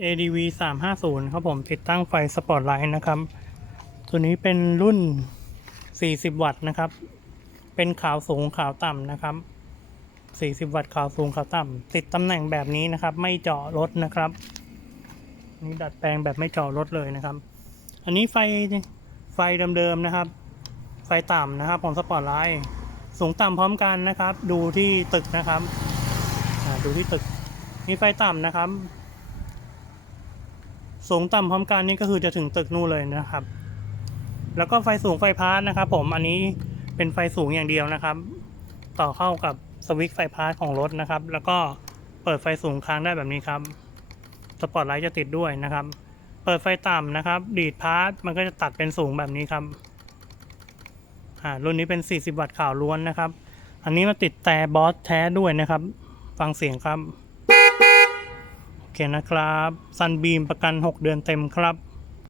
ADV 350 ครับผมติดตั้งไฟสปอตไลท์นะครับ ตัวนี้เป็นรุ่น 40 วัตต์นะครับ เป็นขาวสูงขาวต่ำนะครับ 40 วัตต์ขาวสูงขาวต่ำติดตำแหน่งแบบนี้นะครับ ไม่เจาะรถนะครับ นี่ดัดแปลงแบบไม่เจาะรถเลยนะครับ อันนี้ไฟไฟเดิมๆนะครับ ไฟต่ำนะครับของสปอตไลท์สูงต่ำพร้อมกันนะครับ ดูที่ตึกนะครับดูที่ตึกมีไฟต่ำนะครับ สูงต่ำพร้อมกันนี่ก็คือจะถึงตึกนู่นเลยนะครับ แล้วก็ไฟสูงไฟพาร์ทนะครับ ผมอันนี้เป็นไฟสูงอย่างเดียวนะครับ ต่อเข้ากับสวิตช์ไฟพาร์ทของรถนะครับ แล้วก็เปิดไฟสูงค้างได้แบบนี้ครับสปอตไลท์จะติดด้วยนะครับ เปิดไฟต่ำนะครับ ดีดพาร์ทมันก็จะตัดเป็นสูงแบบนี้ครับอ่ารุ่นนี้เป็น 40 วัตต์ขาวล้วนนะครับ อันนี้มาติดแต่บอสแท้ด้วยนะครับ ฟังเสียงครับ เคนะครับซันบีมประกัน 6 เดือนเต็มครับ